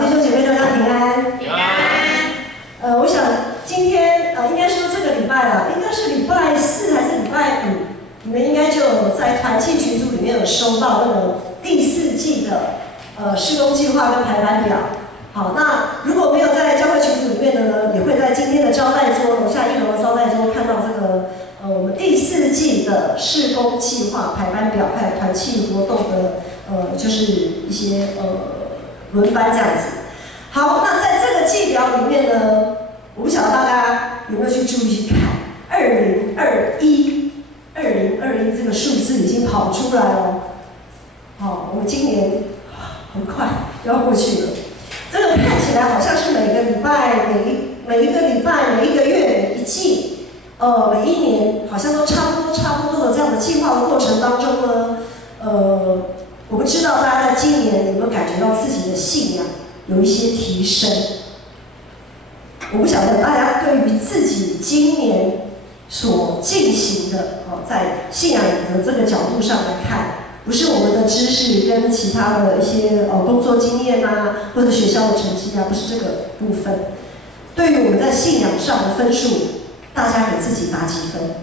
弟兄姐妹大家平安。平安。我想今天应该说这个礼拜了，应该是礼拜4还是礼拜5，你们应该就有在团契群组里面有收到那个第4季的施工计划跟排班表。好，那如果没有在教会群组里面的呢，也会在今天的招待桌楼下1楼的招待桌看到这个我们第4季的施工计划排班表，还有团契活动的就是一些轮班这样子。好，那在这个季表里面呢，我不晓得大家有没有去注意去看2021这个数字已经跑出来了。好，我们今年很快就要过去了。这个看起来好像是每一个礼拜、每一个月、每一季，每一年好像都差不多的这样的计划的过程当中呢，我不知道大家在今年有没有感觉到自己的信仰有一些提升。我不晓得大家对于自己今年所进行的，在信仰的这个角度上来看，不是我们的知识跟其他的一些工作经验啊，或者学校的成绩啊，不是这个部分。对于我们在信仰上的分数，大家给自己打几分？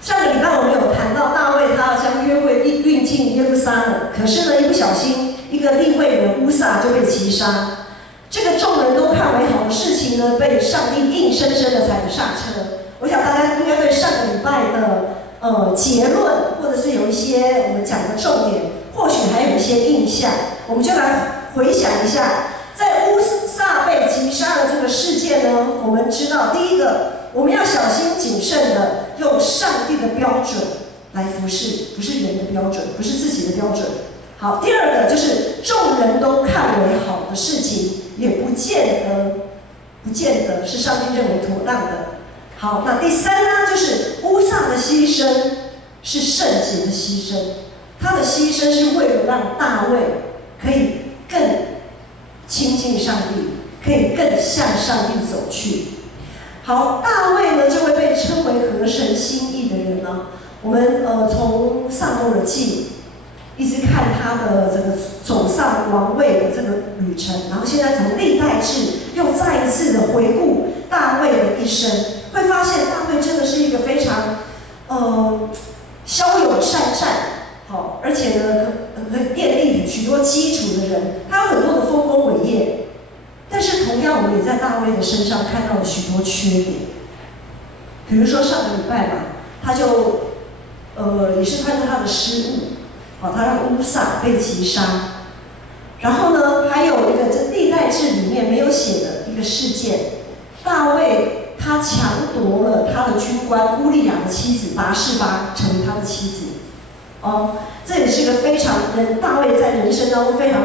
上个礼拜我们有谈到大卫他要将约柜运进耶路撒冷，可是呢，一不小心，一个利未人乌撒就被击杀。这个众人都看为好的事情呢，被上帝硬生生的踩着刹车。我想大家应该对上个礼拜的结论，或者是有一些我们讲的重点，或许还有一些印象。我们就来回想一下，在乌撒被击杀的这个事件呢，我们知道第一个，我们要小心谨慎的用上帝的标准来服侍，不是人的标准，不是自己的标准。好，第二个就是众人都看为好的事情，也不见得是上帝认为妥当的。好，那第三呢，就是乌撒的牺牲是圣洁的牺牲，他的牺牲是为了让大卫可以更亲近上帝，可以更向上帝走去。好，大卫呢就会被称为合神心意的人呢。我们从撒母耳记一直看他的这个走上王位的这个旅程，然后现在从历代志又再一次的回顾大卫的一生，会发现大卫真的是一个非常骁勇善战，好，而且呢可以奠定许多基础的人，他有很多的丰功伟业。但是同样，我们也在大卫的身上看到了许多缺点。比如说上个礼拜吧，他就也是看到他的失误，他让乌撒被击杀。然后呢，还有一个这历代志里面没有写的一个事件，大卫他抢夺了他的军官乌利亚的妻子拔示巴成为他的妻子。这也是一个大卫在人生当中非常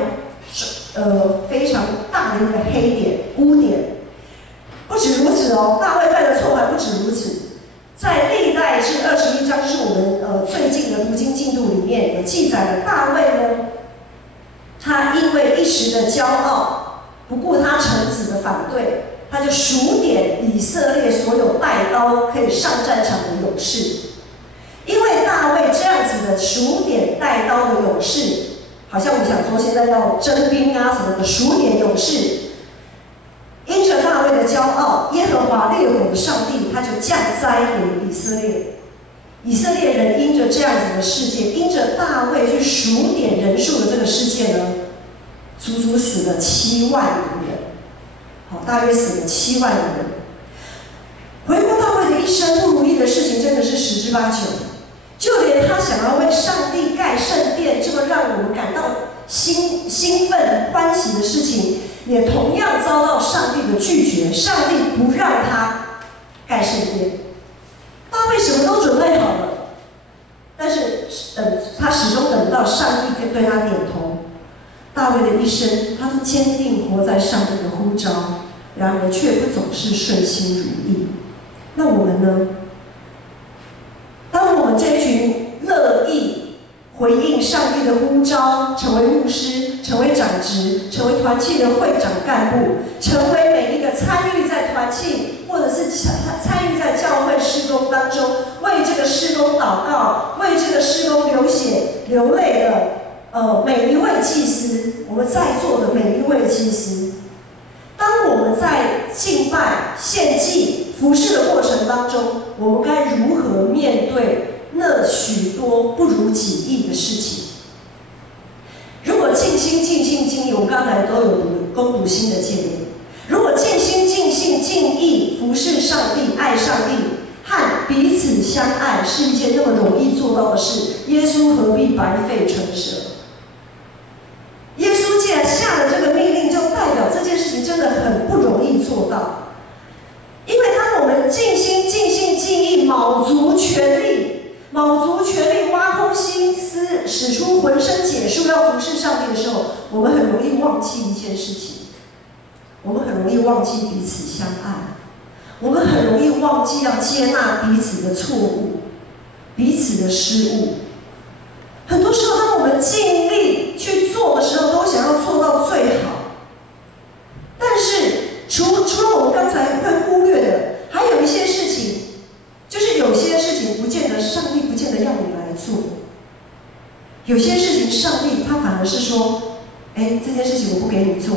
大的一个黑点、污点。不止如此大卫犯的错还不止如此。在历代志21章，是我们最近的读经进度里面有记载了大卫呢，他因为一时的骄傲，不顾他臣子的反对，他就数点以色列所有带刀可以上战场的勇士。因为大卫这样子的数点带刀的勇士，好像我们想说现在要征兵啊什么的，数点勇士。因着大卫的骄傲，耶和华烈火的上帝他就降灾给以色列。以色列人因着这样子的事件，因着大卫去数点人数的这个事件呢，足足死了7万人。好，大约死了7万人。回顾大卫的一生，不如意的事情真的是10之8九。就连他想要为上帝盖圣殿这么让我们感到兴奋欢喜的事情，也同样遭到上帝的拒绝。上帝不让他盖圣殿。大卫什么都准备好了，但是他始终等不到上帝对他点头。大卫的一生，他都坚定活在上帝的呼召，然而却不总是顺心如意。那我们呢？当我们这一群乐意回应上帝的呼召，成为牧师，成为长职，成为团契的会长干部，成为每一个参与在团契或者是参与在教会事工当中，为这个事工祷告，为这个事工流泪的每一位祭司，我们在座的每一位服侍的过程当中，我们该如何面对那许多不如己意的事情？如果尽心、尽性、尽意，我们刚才都有攻读新的诫命。如果尽心、尽性、尽意服侍上帝、爱上帝和彼此相爱是一件那么容易做到的事，耶稣何必白费唇舌？耶稣既然下了这个命令，就代表这件事情真的很不容易做到。因为当我们尽心、尽性、尽意、卯足全力挖空心思，使出浑身解数要服侍上帝的时候，我们很容易忘记一件事情，我们很容易忘记彼此相爱，我们很容易忘记要接纳彼此的错误、彼此的失误。很多时候，当我们尽力去做的时候，都想要做到最好。但是，除了我们刚才会忽略的，还有一些事情，就是有些事情上帝不见得要你来做。有些事情上帝他反而是说，这件事情我不给你做，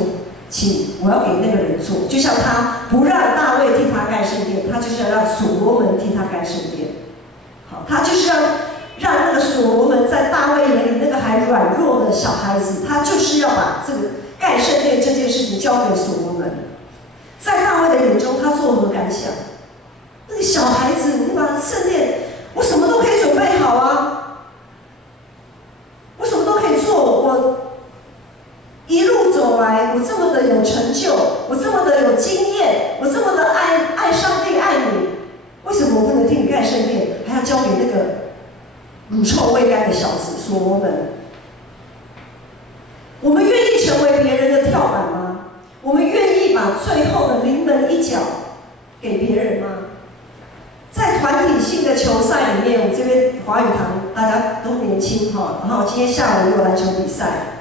我要给那个人做。就像他不让大卫替他盖圣殿，他就是要让所罗门替他盖圣殿。好，他就是要让那个所罗门在大卫眼里那个还软弱的小孩子，他就是要把这个盖圣殿这件事情交给所罗门。在大卫的眼中，他作何感想？那个小孩子，你把圣殿，我什么都可以准备好啊，我什么都可以做，我一路走来，我这么的有成就，我这么的有经验，我这么的爱上帝爱你，为什么我不能替你盖圣殿，还要交给那个乳臭未干的小子所罗门？我们愿意成为别人的跳板吗？我们愿意把最后的临门一脚给别人吗？在团体性的球赛里面，我们这边华语堂大家都年轻哈，然后今天下午也有篮球比赛，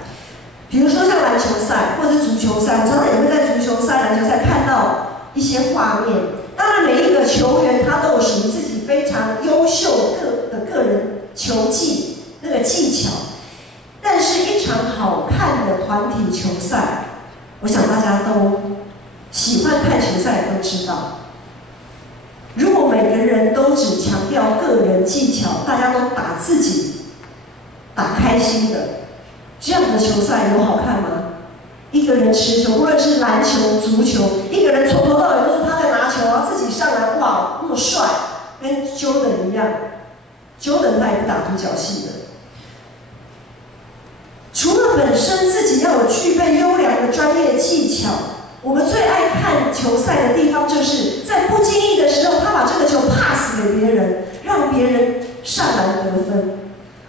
比如说像篮球赛或者是足球赛，我常常也会在足球赛、篮球赛看到一些画面。当然，每一个球员他都有属于自己非常优秀的个人球技那个技巧，但是一场好看的团体球赛，我想大家都喜欢看球赛都知道，如果每个人都只强调个人技巧，大家都打自己、打开心的，这样的球赛有好看吗？一个人持球，无论是篮球、足球，一个人从头到尾都是他在拿球，然后自己上来，哇，那么帅，跟 Jordan 一样。Jordan 他也不打独角戏的。除了本身自己要有具备优良的专业技巧，我们最爱看球赛的地方，就是在不经意的时候，他把这个球 pass 给别人，让别人上篮得分，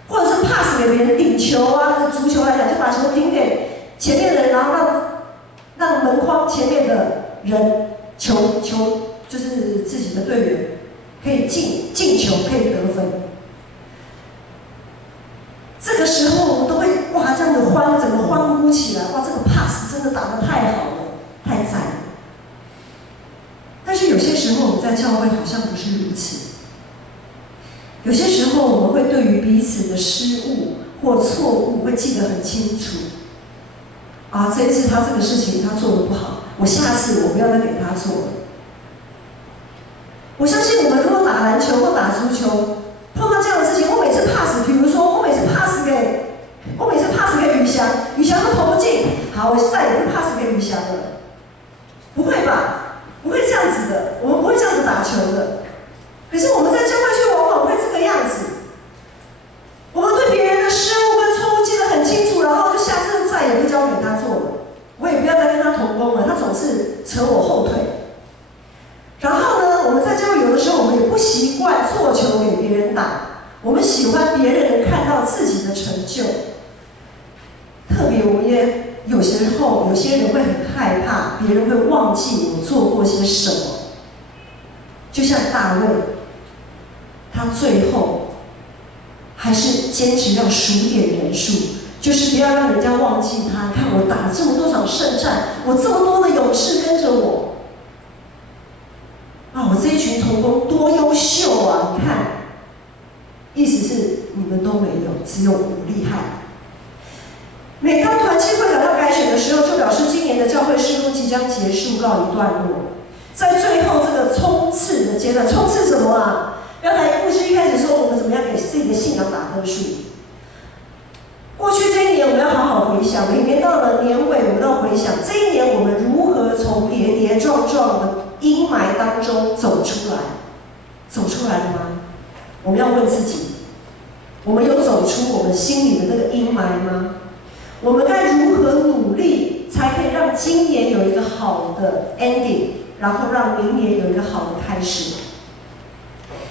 或者是 pass 给别人顶球啊。足球来讲，就把球顶给前面的人，然后让门框前面的人球就是自己的队员可以进球，可以得分。这个时候我们都会哇这样的整个欢呼起来，哇这个 pass 真的打得太好了，太赞了。但是有些时候我们在教会好像不是如此，有些时候我们会对于彼此的失误或错误会记得很清楚。这一次他这个事情他做得不好，我下次我不要再给他做了。我相信我们如果打篮球或打足球，碰到这样的事情，我每次 pass， 比如说我每次 pass 给宇翔，宇翔都投不进，好，我再也不 pass 给宇翔了。不会吧？不会这样子的，我们不会这样子打球的。可是我们在教会区往往会这个样子，我们对别人的失误跟错误记得很清楚，然后就下次再也不交给他做了，我也不要再跟他同工了，他总是扯我后腿。然后呢，我们在教会有的时候，我们也不习惯做球给别人打，我们喜欢别人能看到自己的成就。特别我们也有些人会很害怕别人会忘记我做过些什么。就像大卫，他最后还是坚持要数点人数，就是不要让人家忘记他。看我打了这么多场胜战，我这么多的勇士跟着我。我这一群同工多优秀啊！你看，意思是你们都没有，只有我厉害。每当团契会长要改选的时候，就表示今年的教会事工即将结束，告一段落。在最后这个冲刺的阶段，冲刺什么啊？刚才故事一开始说我们怎么样给自己的信仰打分数。过去这一年，我们要好好回想，每年到了年尾，我们都要回想这一年我们如何从跌跌撞撞的阴霾当中走出来。走出来了吗？我们要问自己，我们有走出我们心里的那个阴霾吗？我们该如何努力，才可以让今年有一个好的 ending， 然后让明年有一个好的开始？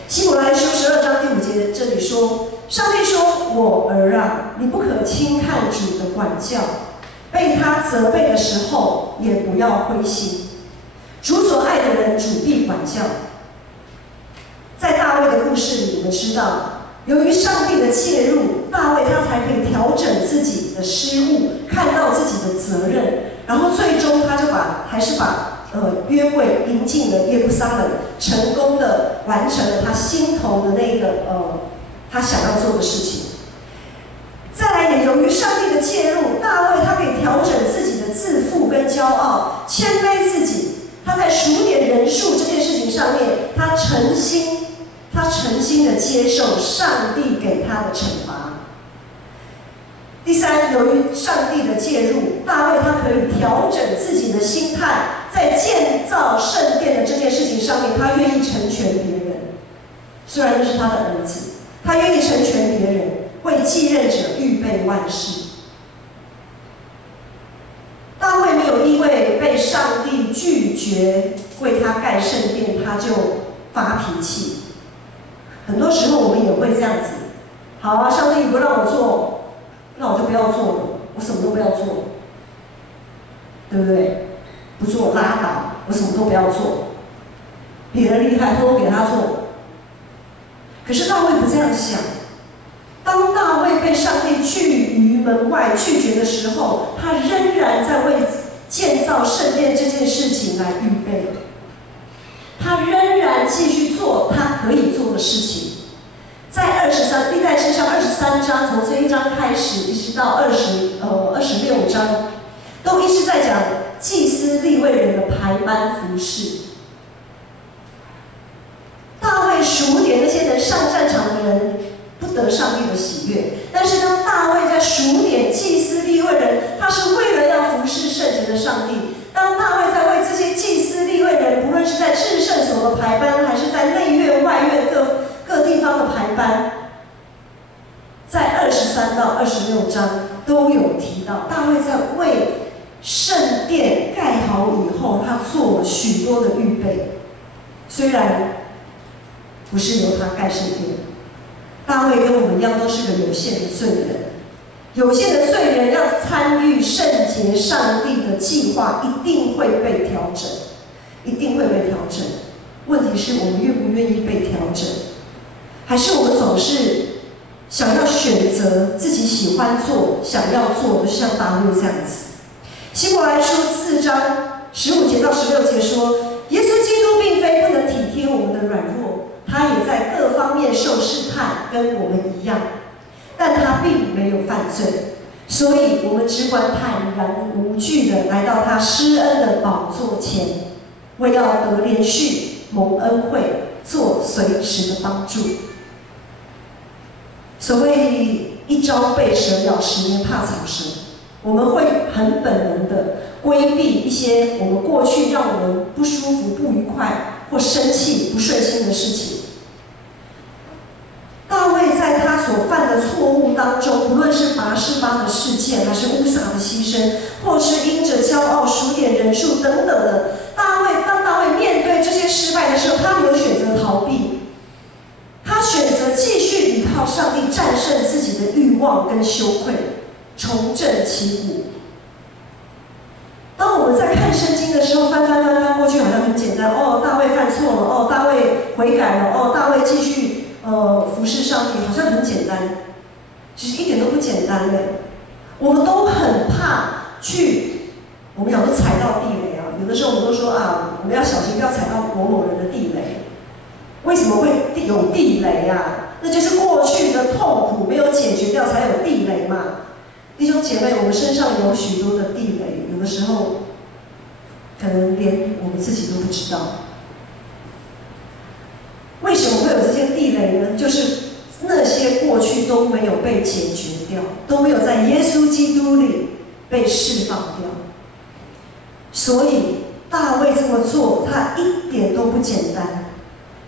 希伯来书12章第5节这里说，上帝说：“我儿啊，你不可轻看主的管教，被他责备的时候，也不要灰心。主所爱的人，主必管教。”在大卫的故事里，我们知道，由于上帝的介入，大卫他才可以调整自己的失误，看到自己的责任，然后最终他就还是把约柜迎进了耶路撒冷，成功的完成了他心头的那个他想要做的事情。再来，也由于上帝的介入，大卫他可以调整自己的自负跟骄傲，谦卑自己。他在数点人数这件事情上面，他诚心的接受上帝给他的惩罚。第三，由于上帝的介入，大卫他可以调整自己的心态，在建造圣殿的这件事情上面，他愿意成全别人。虽然那是他的儿子，他愿意成全别人，为继任者预备万事。大卫没有因为被上帝拒绝为他盖圣殿，他就发脾气。很多时候我们也会这样子，好啊，上帝不让我做，那我就不要做了，我什么都不要做，对不对？不做拉倒，我什么都不要做，别人厉害都给他做。可是大卫不这样想，当大卫被上帝拒于门外拒绝的时候，他仍然在为建造圣殿这件事情来预备。他仍然继续做他可以做的事情。在历代志上23章，从这一章开始，一直到26章，都一直在讲祭司利未人的排班服事。大卫数点那些能上战场的人，不得上帝的喜悦。但是当大卫在数点祭司利未人，他是为了要服侍圣洁的上帝。当大卫在为这些祭司利未人，不论是在至圣所的排班，还是在内院外院各地方的排班，在23到26章都有提到，大卫在为圣殿盖好以后，他做了许多的预备。虽然不是由他盖圣殿，大卫跟我们一样都是个有限的罪人。有限的罪人要参与圣洁上帝的计划，一定会被调整，一定会被调整。问题是我们愿不愿意被调整，还是我们总是想要选择自己喜欢做、想要做的，像大卫这样子。希伯来书4章15节到16节说，耶稣基督并非不能体贴我们的软弱，他也在各方面受试探，跟我们一样。但他并没有犯罪，所以我们只管坦然无惧的来到他施恩的宝座前，为要得连续蒙恩惠，做随时的帮助。所谓一朝被蛇咬，10年怕草绳，我们会很本能的规避一些我们过去让我们不舒服、不愉快或生气、不顺心的事情。大卫在他所犯的错误当中，不论是拔示巴的事件，还是乌撒的牺牲，或是因着骄傲数点人数等等的，当大卫面对这些失败的时候，他没有选择逃避，他选择继续依靠上帝战胜自己的欲望跟羞愧，重振旗鼓。当我们在看圣经的时候，翻过去好像很简单，哦，大卫犯错了，哦，大卫悔改了，哦，大卫继续服侍上帝，好像很简单，其实一点都不简单嘞。我们都很怕我们有时候踩到地雷啊。有的时候我们都说啊，我们要小心，不要踩到某人的地雷。为什么会有地雷啊？那就是过去的痛苦没有解决掉，才有地雷嘛。弟兄姐妹，我们身上有许多的地雷，有的时候可能连我们自己都不知道。为什么会有这些地雷呢？就是那些过去都没有被解决掉，都没有在耶稣基督里被释放掉。所以大卫这么做，他一点都不简单。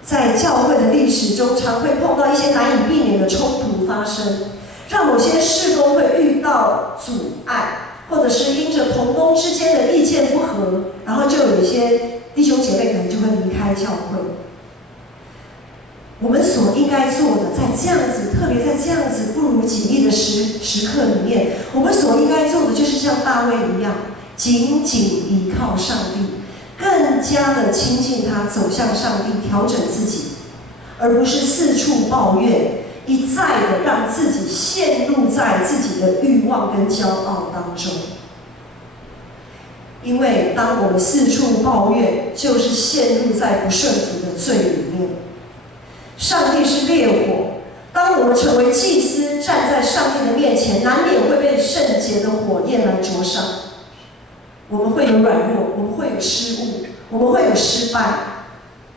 在教会的历史中，常会碰到一些难以避免的冲突发生，让某些事工会遇到阻碍，或者是因着同工之间的意见不合，然后就有一些弟兄姐妹可能就会离开教会。我们所应该做的，在这样子，特别在这样子不如己意的时刻里面，我们所应该做的就是像大卫一样，紧紧依靠上帝，更加的亲近他，走向上帝，调整自己，而不是四处抱怨，一再的让自己陷入在自己的欲望跟骄傲当中。因为当我们四处抱怨，就是陷入在不顺服的罪里面。上帝是烈火，当我们成为祭司，站在上帝的面前，难免会被圣洁的火焰来灼伤。我们会有软弱，我们会有失误，我们会有失败，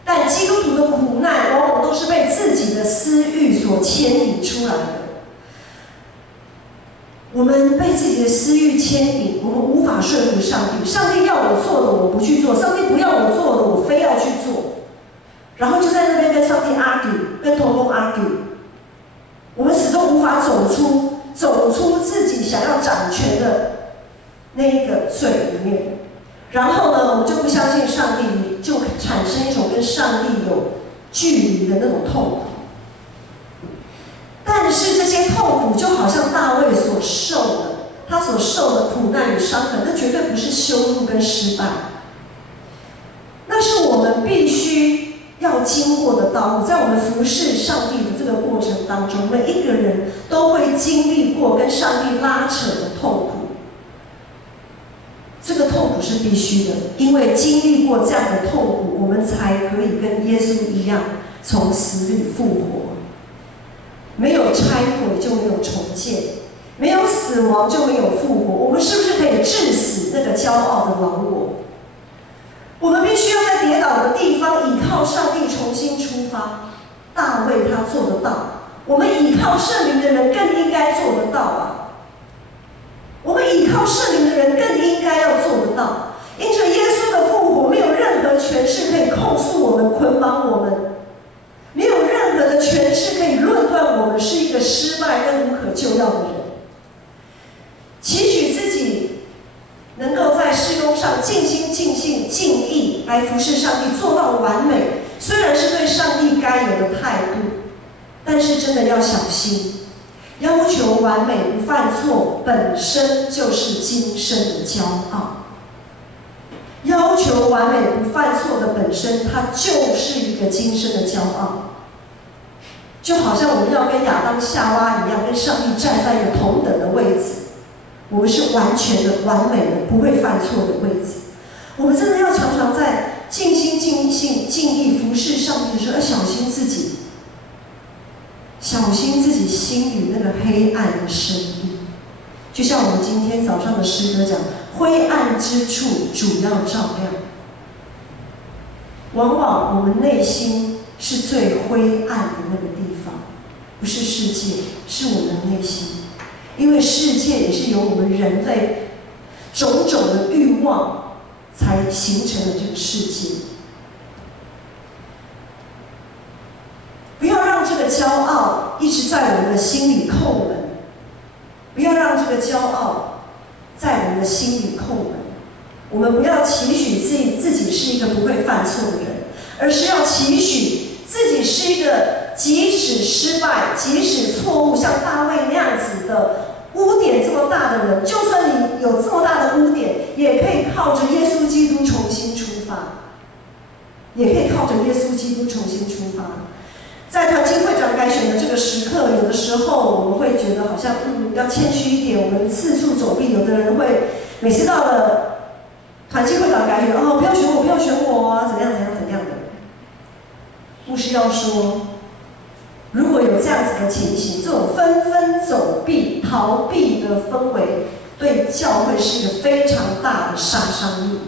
但基督徒的苦难往往都是被自己的私欲所牵引出来的。我们被自己的私欲牵引，我们无法顺服上帝。上帝要我做的我不去做，上帝不要我做的我非要去做，然后就在那边跟上帝 argue， 跟同工 argue。我们始终无法走出自己想要掌权的那一个罪里面。然后呢，我们就不相信上帝，就产生一种跟上帝有距离的那种痛苦。但是这些痛苦就好像大卫所受的，他所受的苦难与伤痕，那绝对不是羞辱跟失败，那是我们必须要经过的道路。在我们服侍上帝的这个过程当中，每一个人都会经历过跟上帝拉扯的痛苦。这个痛苦是必须的，因为经历过这样的痛苦，我们才可以跟耶稣一样从死里复活。没有拆毁就没有重建，没有死亡就没有复活。我们是不是可以致死那个骄傲的老我？我们必须要在跌倒的地方依靠上帝重新出发。大卫他做得到，我们依靠圣灵的人更应该做得到啊！我们依靠圣灵的人更应该要做得到。因着耶稣的复活，没有任何权势可以控诉我们、捆绑我们，没有任何的权势可以论断我们是一个失败跟无可救药的人。期许自己能够在事工上尽心尽性尽意来服侍上帝，做到完美，虽然是对上帝该有的态度，但是真的要小心。要求完美不犯错，本身就是今生的骄傲。要求完美不犯错的本身，它就是一个今生的骄傲。就好像我们要跟亚当夏娃一样，跟上帝站在一个同等的位置，我们是完全的、完美的、不会犯错的位置。我们真的要常常在尽心尽性尽力服侍上帝的时候，要小心自己。小心自己心里那个黑暗的声音，就像我们今天早上的诗歌讲，灰暗之处主要照亮。往往我们内心是最灰暗的那个地方，不是世界，是我们的内心。因为世界也是由我们人类种种的欲望才形成了这个世界。不要让这个骄傲一直在我们的心里叩门，不要让这个骄傲在我们的心里叩门。我们不要期许自己是一个不会犯错的人，而是要期许自己是一个即使失败、即使错误，像大卫那样子的污点这么大的人，就算你有这么大的污点，也可以靠着耶稣基督重新出发，也可以靠着耶稣基督重新出发。在团契会长改选的这个时刻，有的时候我们会觉得好像要谦虚一点，我们四处走避。有的人会每次到了团契会长改选，不要选我，不要选我啊，怎样怎样怎样的。牧师要说，如果有这样子的情形，这种纷纷走避、逃避的氛围，对教会是一个非常大的杀伤力。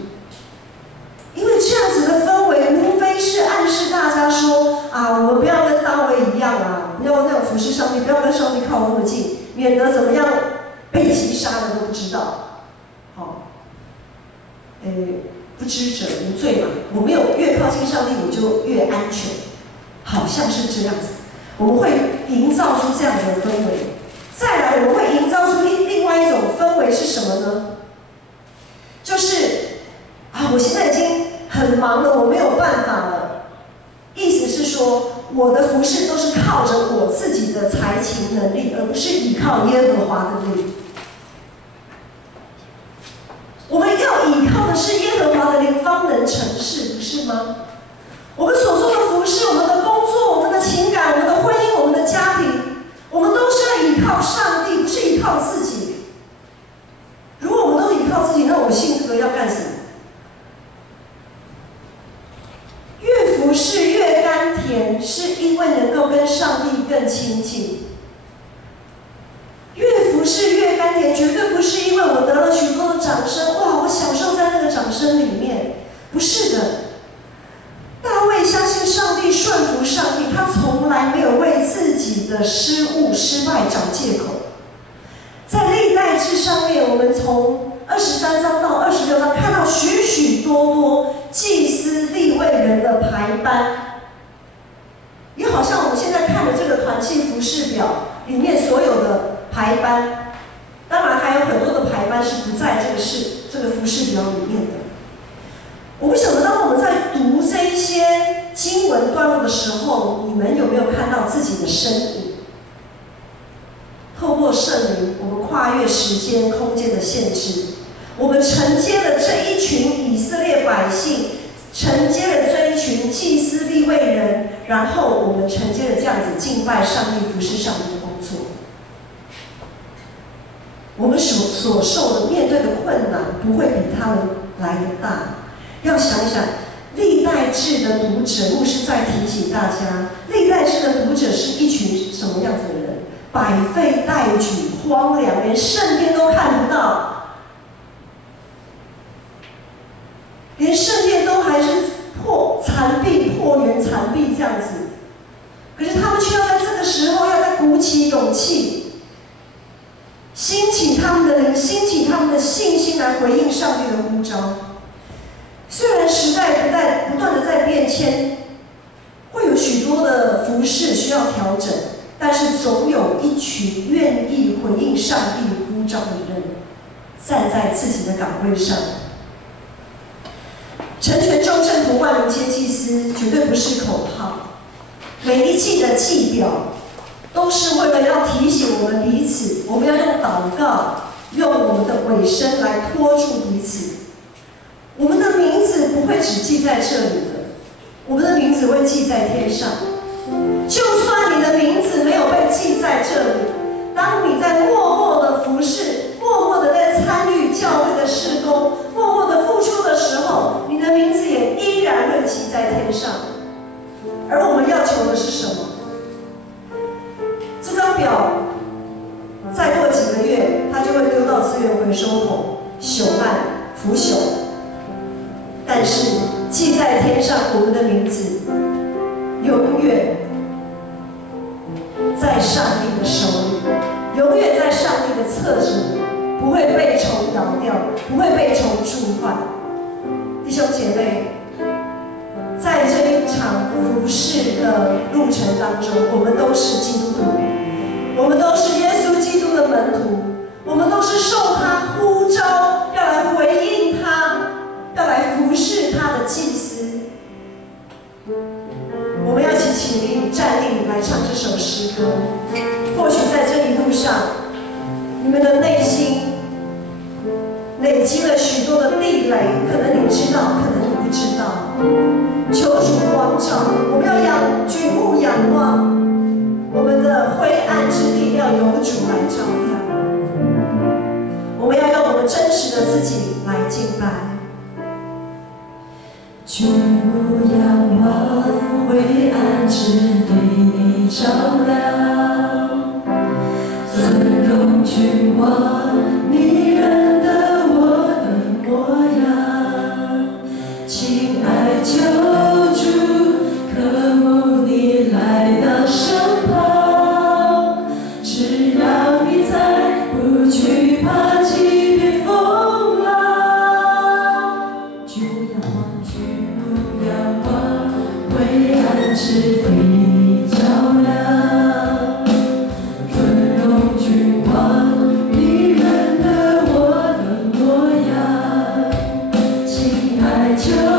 侍上帝，不要跟上帝靠那么近，免得怎么样被击杀了都不知道。好，不知者无罪嘛。我没有越靠近上帝，我就越安全，好像是这样子。我们会营造出这样的氛围。再来，我们会营造出另外一种氛围是什么呢？就是我现在已经很忙了，我没有办法了。意思是说，我的服事都是靠着我自己的才情能力，而不是依靠耶和华的灵。我们要依靠的是耶和华的灵，方能成事，不是吗？我们所做的服事，我们的工作，我们的情感，我们的婚姻，我们的家庭，我们都是要依靠上帝，不是依靠自己。如果我们都依靠自己，那我们信这个要干什么？越服事越甘甜，是因为能够跟上帝更亲近。越服事越甘甜，绝对不是因为我得了许多的掌声，哇，我享受在那个掌声里面，不是的。大卫相信上帝，顺服上帝，他从来没有为自己的失误、失败找借口。在历代志上面，我们从23章到26章看到许许多多祭司利未人的排班，也好像我们现在看的这个团契服事表里面所有的排班，当然还有很多的排班是不在这个服事表里面的。我不晓得当我们在读这一些经文段落的时候，你们有没有看到自己的身影？透过圣灵，我们跨越时间、空间的限制，我们承接了这一群以色列百姓，承接了这一群祭司利未人，然后我们承接了这样子敬拜上帝、服事上帝的工作。我们所受的、面对的困难，不会比他们来得大。要想想，历代志的读者，牧师在提醒大家，历代志的读者是一群什么样子的人？百废待举、荒凉，连圣殿都看不到，连圣殿都还是残壁、破垣残壁这样子。可是他们却要在这个时候，要再鼓起勇气，兴起他们的灵，兴起他们的信心来回应上帝的呼召。虽然时代不断的在变迁，会有许多的服事需要调整，但是总有一群愿意回应上帝呼召的人，站在自己的岗位上。成全众圣徒、万民皆祭司，绝对不是口号。每一季的祭表，都是为了要提醒我们彼此，我们要用祷告，用我们的尾声来拖住彼此。我们的名字不会只记在这里的，我们的名字会记在天上。就算你的名字没有被记在这里，当你在默默的服事、默默的在参与教会的事工、默默的付出的时候，你的名字也依然会记在天上。而我们要求的是什么？这张表再过几个月，它就会丢到资源回收桶，朽烂、腐朽。但是记在天上，我们的名字永远在上帝的手里，永远在上帝的册子里，不会被虫咬掉，不会被虫蛀坏。弟兄姐妹，在这一场服事的路程当中，我们都是基督徒，我们都是耶稣基督的门徒，我们都是受他呼召要来回应他，要来服事他的祭司。我们要一起起立站立来唱这首诗歌。或许在这一路上，你们的内心累积了许多的地雷，可能你知道，可能你不知道。求主光照，我们要举目仰望，我们的灰暗之地要由主来照亮。我们要用我们真实的自己来敬拜。举目仰望，灰暗之地照亮，尊荣君王，你认得我的模样，亲爱救主，渴慕你来到身旁，主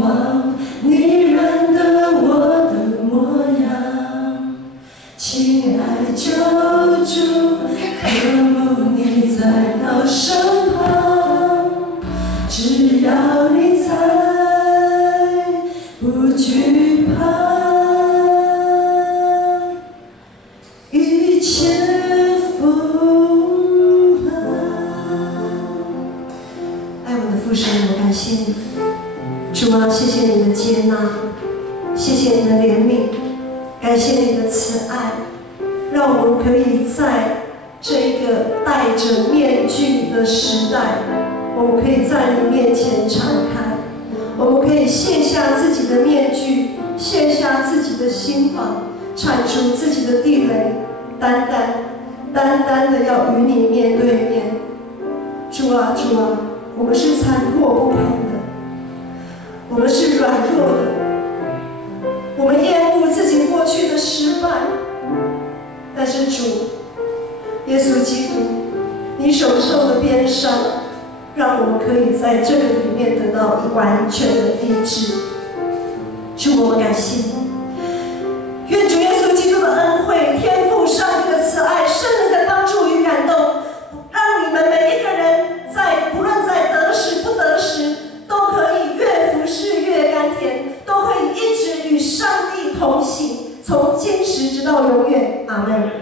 望你认得我的模样。亲爱救主，渴慕你再到身旁，只要你在，不惧怕。一切风浪。爱我的父神，我感谢你，主啊，谢谢你的接纳，谢谢你的怜悯，感谢你的慈爱，让我们可以在这一个戴着面具的时代，我们可以在你面前敞开，我们可以卸下自己的面具，卸下自己的心防，铲除自己的地雷，单单的要与你面对面。主啊，主啊，我们是残破不堪的，我们是软弱的，我们厌恶自己过去的失败，但是主耶稣基督，你手受的鞭伤，让我们可以在这个里面得到完全的医治。主，我们感谢你。愿主耶稣基督的恩惠、天父上帝的慈爱、圣灵的帮助与感动，让你们每一个人不论在得时不得时，都可以越服侍越甘甜，都可以一直与上帝同行，从今时直到永远。阿们。